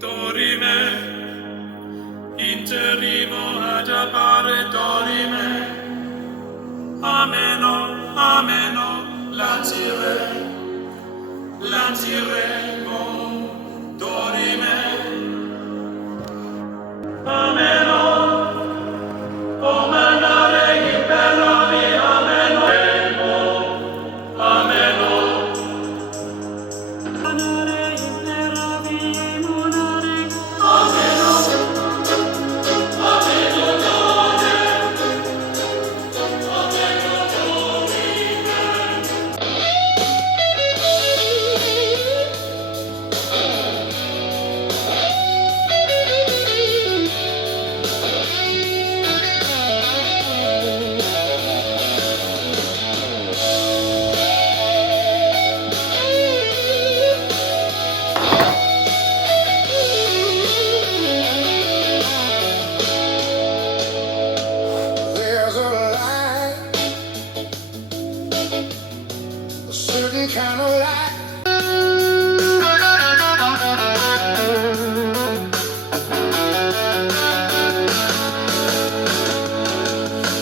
Dorime, interrimo ad appare dorime, ameno, ameno, latiremo, dorime, ameno, o mandare in perlami, ameno, ameno, mandare in perlami, monare, ameno, ameno, There's a light, a certain kind of light.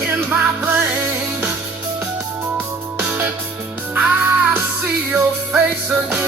In my brain, I see your face again.